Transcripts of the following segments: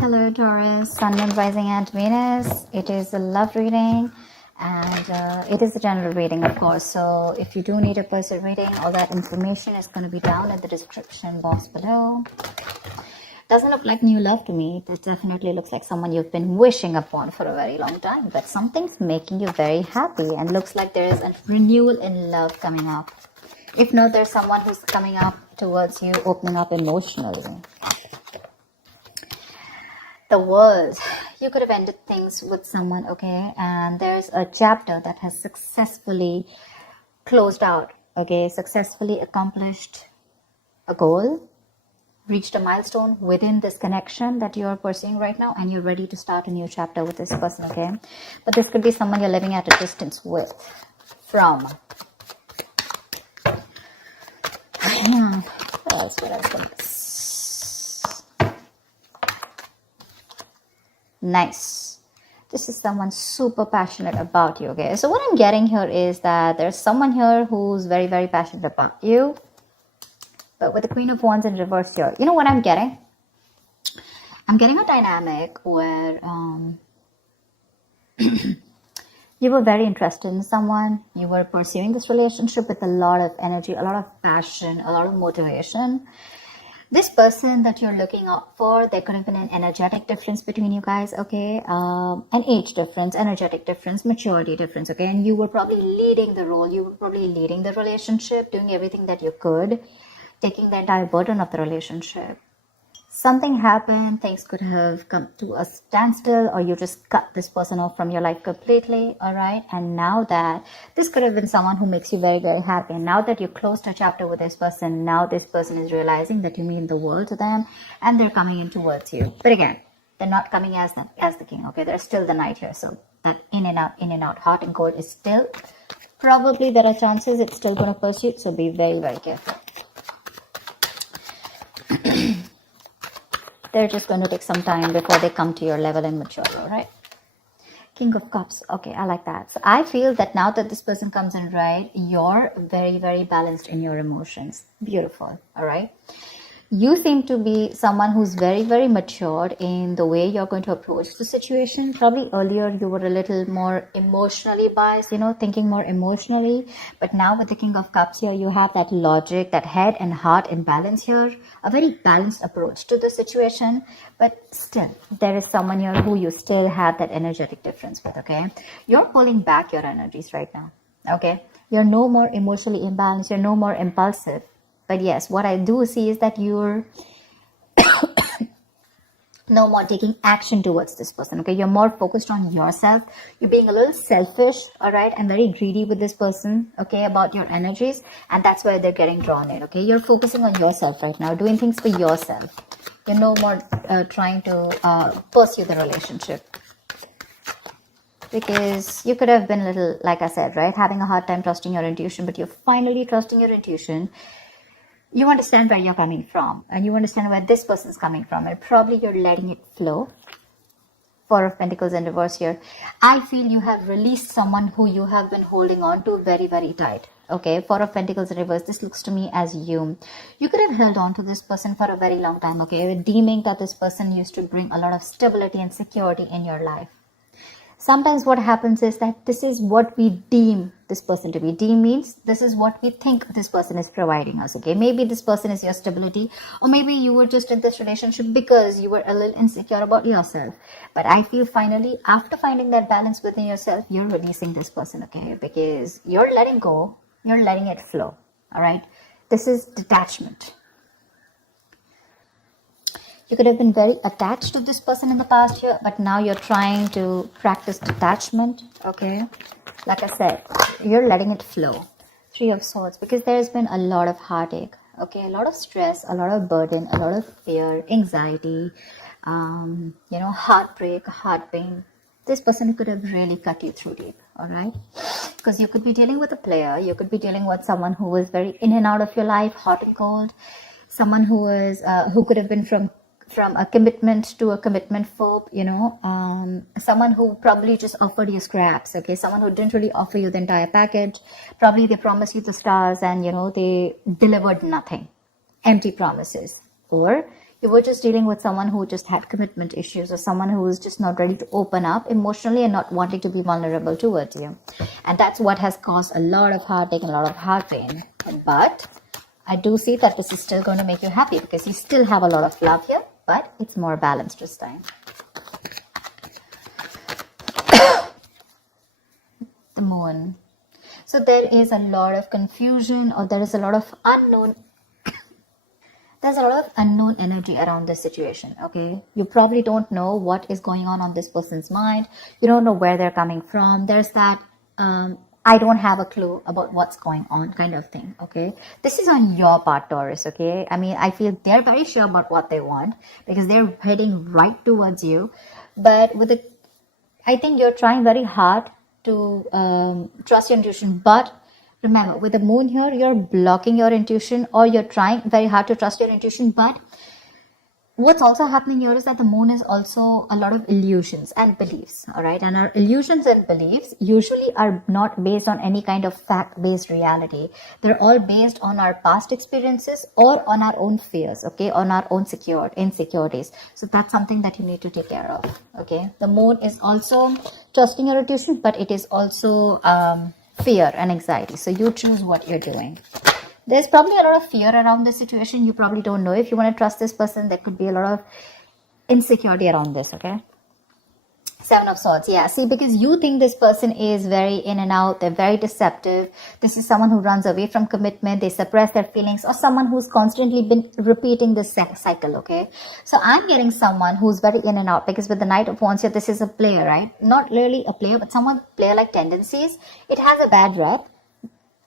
Hello Taurus, Sun, Moon, Rising and Venus. It is a love reading and it is a general reading, of course. So if you do need a personal reading, all that information is going to be down in the description box below. Doesn't look like new love to me. It definitely looks like someone you've been wishing upon for a very long time. But something's making you very happy and looks like there is a renewal in love coming up. If not, there's someone who's coming up towards you, opening up emotionally. The World. You could have ended things with someone, okay? And there's a chapter that has successfully closed out, okay? Successfully accomplished a goal, reached a milestone within this connection that you're pursuing right now, and you're ready to start a new chapter with this person, okay? But this could be someone you're living at a distance with, from. What else? Nice. This is someone super passionate about you, okay? So what I'm getting here is that there's someone here who's very, very passionate about you. But with the Queen of Wands in reverse here, you know what I'm getting? I'm getting a dynamic where you were very interested in someone. You were pursuing this relationship with a lot of energy, a lot of passion, a lot of motivation. This person that you're looking out for, there could have been an energetic difference between you guys, okay? An age difference, energetic difference, maturity difference, okay? And you were probably leading the role. You were probably leading the relationship, doing everything that you could, taking the entire burden of the relationship. Something happened, things could have come to a standstill, or you just cut this person off from your life completely, all right? And now that this could have been someone who makes you very, very happy. And now that you closed a chapter with this person, now this person is realizing that you mean the world to them, and they're coming in towards you. But again, they're not coming as the king, okay? There's still the knight here, so that in and out, hot and cold is still, probably there are chances it's still going to pursue, so be very, very careful. They're just going to take some time before they come to your level and mature, all right? King of Cups. Okay, I like that. So I feel that now that this person comes in, right, you're very, very balanced in your emotions. Beautiful, all right? You seem to be someone who's very, very matured in the way you're going to approach the situation. Probably earlier you were a little more emotionally biased, you know, thinking more emotionally. But now with the King of Cups here, you have that logic, that head and heart in balance here. A very balanced approach to the situation. But still, there is someone here who you still have that energetic difference with, okay? You're pulling back your energies right now, okay? You're no more emotionally imbalanced. You're no more impulsive. But yes, what I do see is that you're no more taking action towards this person, okay? You're more focused on yourself. You're being a little selfish, all right? And very greedy with this person, okay, about your energies. And that's why they're getting drawn in, okay? You're focusing on yourself right now, doing things for yourself. You're no more trying to pursue the relationship. Because you could have been a little, like I said, right? Having a hard time trusting your intuition, but you're finally trusting your intuition. You understand where you're coming from, and you understand where this person's coming from, and probably you're letting it flow. Four of Pentacles in reverse here. I feel you have released someone who you have been holding on to very, very tight. Okay, Four of Pentacles in reverse. This looks to me as you. You could have held on to this person for a very long time, okay, deeming that this person used to bring a lot of stability and security in your life. Sometimes what happens is that this is what we deem this person to be. Deem means this is what we think this person is providing us, okay? Maybe this person is your stability, or maybe you were just in this relationship because you were a little insecure about yourself. But I feel finally, after finding that balance within yourself, you're releasing this person, okay? Because you're letting go, you're letting it flow, all right? This is detachment. You could have been very attached to this person in the past here, but now you're trying to practice detachment, okay? Like I said, you're letting it flow. Three of Swords, because there's been a lot of heartache, okay? A lot of stress, a lot of burden, a lot of fear, anxiety, heartbreak, heart pain. This person could have really cut you through deep, all right? Because you could be dealing with a player. You could be dealing with someone who was very in and out of your life, hot and cold. Someone who was, who could have been from a commitment to a commitment phobe, someone who probably just offered you scraps, okay? Someone who didn't really offer you the entire package. Probably they promised you the stars and, they delivered nothing. Empty promises. Or You were just dealing with someone who just had commitment issues, or someone who is just not ready to open up emotionally and not wanting to be vulnerable towards you. And that's what has caused a lot of heartache and a lot of heart pain. But I do see that this is still going to make you happy, because you still have a lot of love here, but it's more balanced this time. The moon. So there is a lot of confusion, or there is a lot of unknown. There's a lot of unknown energy around this situation, okay? You probably don't know what is going on this person's mind. You don't know where they're coming from. There's that, I don't have a clue about what's going on kind of thing, okay? This is on your part, Taurus, okay? I mean, I feel they're very sure about what they want, because they're heading right towards you. But I think you're trying very hard to trust your intuition, but remember, with the moon here, you're blocking your intuition, or you're trying very hard to trust your intuition. But what's also happening here is that the moon is also a lot of illusions and beliefs, all right? And our illusions and beliefs usually are not based on any kind of fact-based reality. They're all based on our past experiences or on our own fears, okay? On our own insecurities. So that's something that you need to take care of, okay? The moon is also trusting your intuition, but it is also fear and anxiety. So you choose what you're doing. There's probably a lot of fear around this situation. You probably don't know if you want to trust this person. There could be a lot of insecurity around this, okay? Seven of Swords. Yeah, see, because you think this person is very in and out. They're very deceptive. This is someone who runs away from commitment. They suppress their feelings, or someone who's constantly been repeating this cycle, okay? So I'm getting someone who's very in and out, because with the Knight of Wands here, this is a player, right? Not really a player, but someone player-like tendencies. It has a bad rep.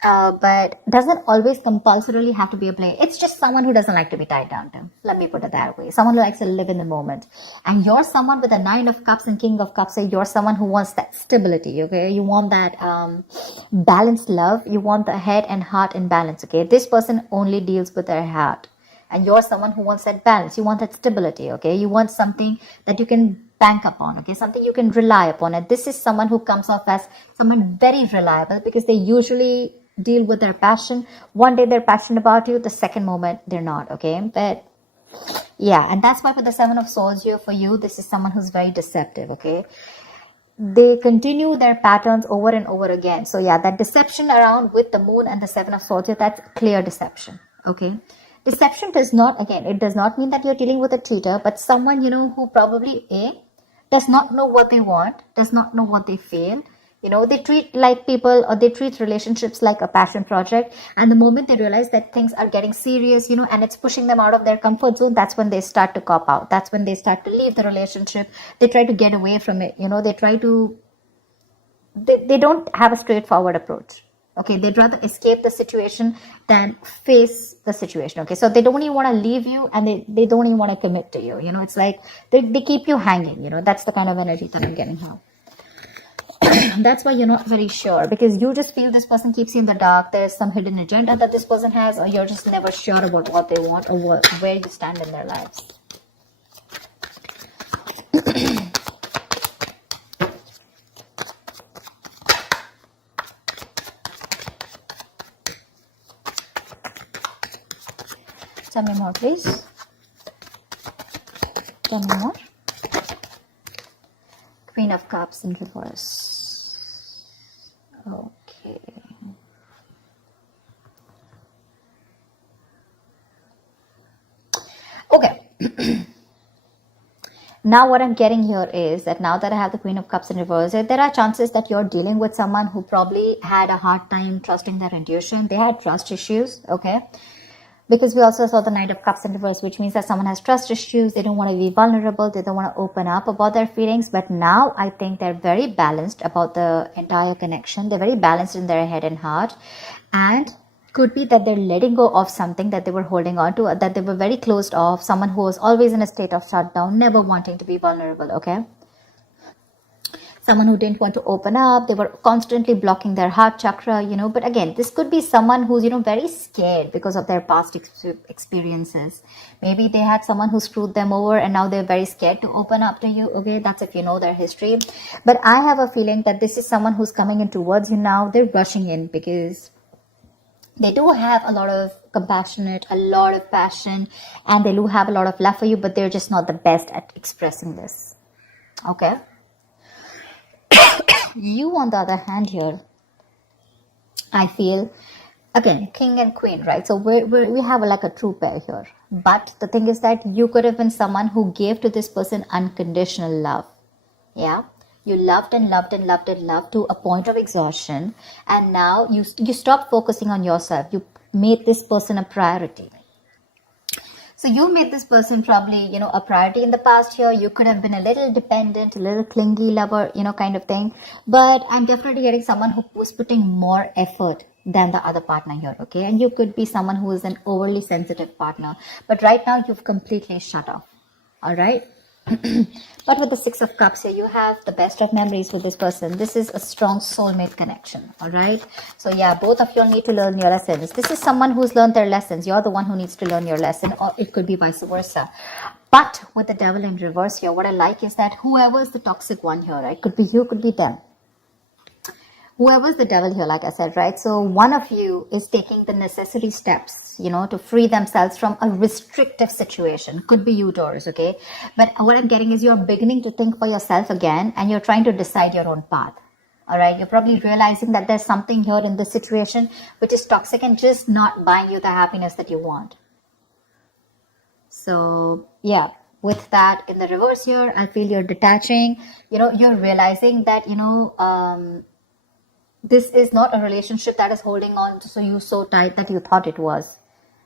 But doesn't always compulsorily have to be a player. It's just someone who doesn't like to be tied down to. Let me put it that way. Someone who likes to live in the moment. And you're someone with a Nine of Cups and King of Cups. So you're someone who wants that stability, okay? You want that balanced love. You want the head and heart in balance, okay? This person only deals with their heart. And you're someone who wants that balance. You want that stability, okay? You want something that you can bank upon, okay? Something you can rely upon. And this is someone who comes off as someone very reliable, because they usually deal with their passion. One day they're passionate about you, the second moment they're not, okay? But yeah, and that's why with the Seven of Swords here for you, this is someone who's very deceptive, okay? They continue their patterns over and over again. So yeah, that deception around with the moon and the Seven of Swords here, that's clear deception, okay? Deception does not, again, it does not mean that you're dealing with a cheater, but someone, you know, who probably does not know what they want, does not know what they feel. You know, they treat like people, or they treat relationships like a passion project. And the moment they realize that things are getting serious, you know, and it's pushing them out of their comfort zone, that's when they start to cop out. That's when they start to leave the relationship. They try to get away from it. You know, they don't have a straightforward approach. Okay, they'd rather escape the situation than face the situation. Okay, so they don't even want to leave you, and they don't even want to commit to you. You know, it's like they keep you hanging. You know, that's the kind of energy that I'm getting here. That's why you're not very sure, because you just feel this person keeps you in the dark. There's some hidden agenda that this person has, or you're just never sure about what they want, or where you stand in their lives. Tell me more, please. Tell me more. Queen of Cups in reverse. Okay. Okay. Now what I'm getting here is that now that I have the Queen of Cups in reverse, there are chances that you're dealing with someone who probably had a hard time trusting their intuition. They had trust issues, okay? Because we also saw the Knight of Cups in reverse, which means that someone has trust issues. They don't want to be vulnerable. They don't want to open up about their feelings. But now I think they're very balanced about the entire connection. They're very balanced in their head and heart. And could be that they're letting go of something that they were holding on to, that they were very closed off. Someone who was always in a state of shutdown, never wanting to be vulnerable, okay? Someone who didn't want to open up. They were constantly blocking their heart chakra, you know. But again, this could be someone who's, you know, very scared because of their past experiences. Maybe they had someone who screwed them over and now they're very scared to open up to you. Okay, that's if you know their history. But I have a feeling that this is someone who's coming in towards you now. They're rushing in because They do have a lot of compassionate, a lot of passion, and they do have a lot of love for you, but they're just not the best at expressing this. Okay? You, on the other hand, here, I feel, again, king and queen, right? So we have like a true pair here. But the thing is that you could have been someone who gave to this person unconditional love. Yeah, you loved and loved and loved and loved to a point of exhaustion, and now you stopped focusing on yourself. You made this person a priority. So you made this person probably, a priority in the past here. You could have been a little dependent, a little clingy lover, kind of thing. But I'm definitely getting someone who was putting more effort than the other partner here, okay? And you could be someone who is an overly sensitive partner. But right now you've completely shut off, all right? But with the Six of Cups here, you have the best of memories with this person. This is a strong soulmate connection, all right? So yeah, both of you need to learn your lessons. This is someone who's learned their lessons. You're the one who needs to learn your lesson, or it could be vice versa. But with the Devil in reverse here, what I like is that whoever is the toxic one here, right? Could be you, could be them. Whoever's the devil here, like I said, right? So one of you is taking the necessary steps, to free themselves from a restrictive situation. Could be you, Taurus, okay? But what I'm getting is you're beginning to think for yourself again, and you're trying to decide your own path. All right? You're probably realizing that there's something here in this situation which is toxic and just not buying you the happiness that you want. So, yeah. With that in the reverse here, I feel you're detaching. You're realizing that, this is not a relationship that is holding on to you so tight that you thought it was.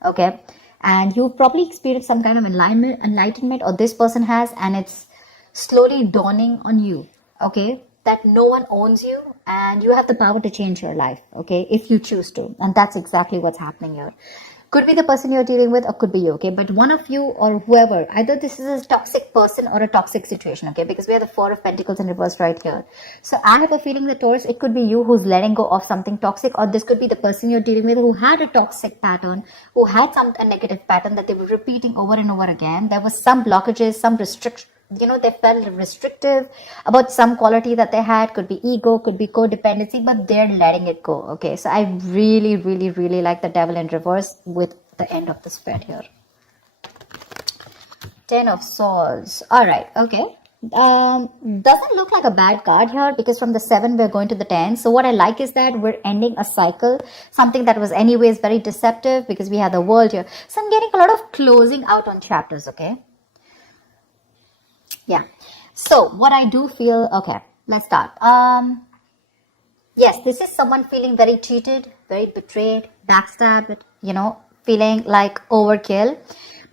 Okay? And you probably experienced some kind of enlightenment, or this person has, and it's slowly dawning on you. Okay? That no one owns you, and you have the power to change your life. Okay? If you choose to. And that's exactly what's happening here. Could be the person you're dealing with, or could be you, okay? But one of you or whoever, either this is a toxic person or a toxic situation, okay? Because we have the Four of Pentacles in reverse right here. So I have a feeling that, Taurus, it could be you who's letting go of something toxic, or this could be the person you're dealing with who had a toxic pattern, who had a negative pattern that they were repeating over and over again. There was some blockages, some restriction. They felt restrictive about some quality that they had. Could be ego, could be codependency, but they're letting it go. Okay, so I really, really, really like the Devil in reverse with the end of the spread here. 10 of Swords. All right, okay. Doesn't look like a bad card here, because from the 7 we're going to the 10. So what I like is that we're ending a cycle, something that was anyways very deceptive, because we had the World here. So I'm getting a lot of closing out on chapters, okay? Yeah. So what I do feel, okay, let's start. Yes, this is someone feeling very cheated, very betrayed, backstabbed, feeling like overkill.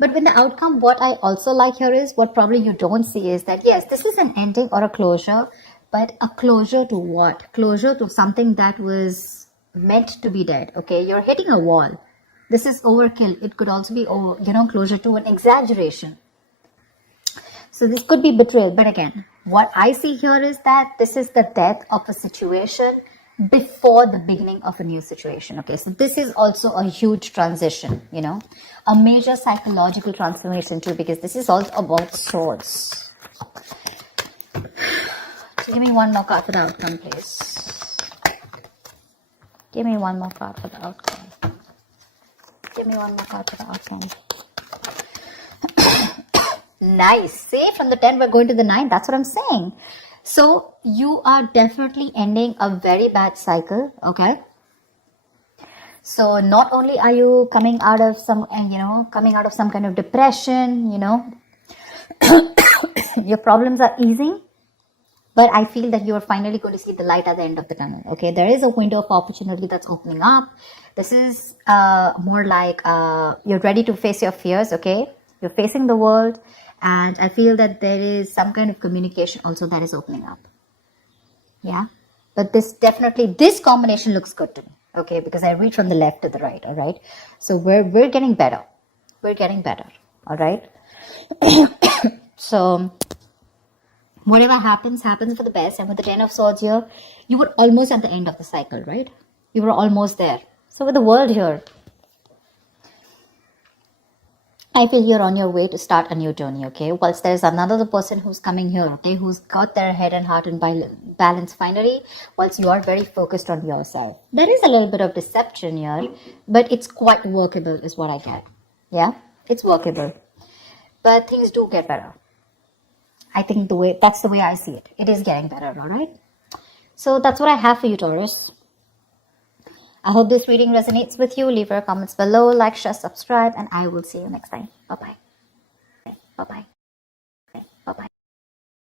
But when the outcome, what I also like here is, what probably you don't see is that, yes, this is an ending or a closure, but a closure to what? Closure to something that was meant to be dead, okay? You're hitting a wall. This is overkill. It could also be, closure to an exaggeration. So this could be betrayal. But again, what I see here is that this is the death of a situation before the beginning of a new situation. Okay, so this is also a huge transition, a major psychological transformation too, because this is also about swords. So give me one more card for the outcome, please. Give me one more card for the outcome. Give me one more card for the outcome. Nice. See, from the 10 we're going to the 9. That's what I'm saying. So you are definitely ending a very bad cycle. Okay. So not only are you coming out of some kind of depression, your problems are easing, but I feel that you are finally going to see the light at the end of the tunnel. Okay. There is a window of opportunity that's opening up. This is more like you're ready to face your fears. Okay. You're facing the world. And I feel that there is some kind of communication also that is opening up. Yeah. But this combination looks good to me. Okay. Because I read from the left to the right. All right. So we're getting better. We're getting better. All right. So whatever happens for the best. And with the 10 of Swords here, you were almost at the end of the cycle, right? You were almost there. So with the World here, I feel you're on your way to start a new journey, okay? Whilst there's another person who's coming here, okay, who's got their head and heart in balance finally, whilst you are very focused on yourself. There is a little bit of deception here, but it's quite workable, is what I get. Yeah, it's workable. But things do get better. I think that's the way I see it. It is getting better, all right? So that's what I have for you, Taurus. I hope this reading resonates with you. Leave your comments below, like, share, subscribe, and I will see you next time. Bye-bye. Bye-bye.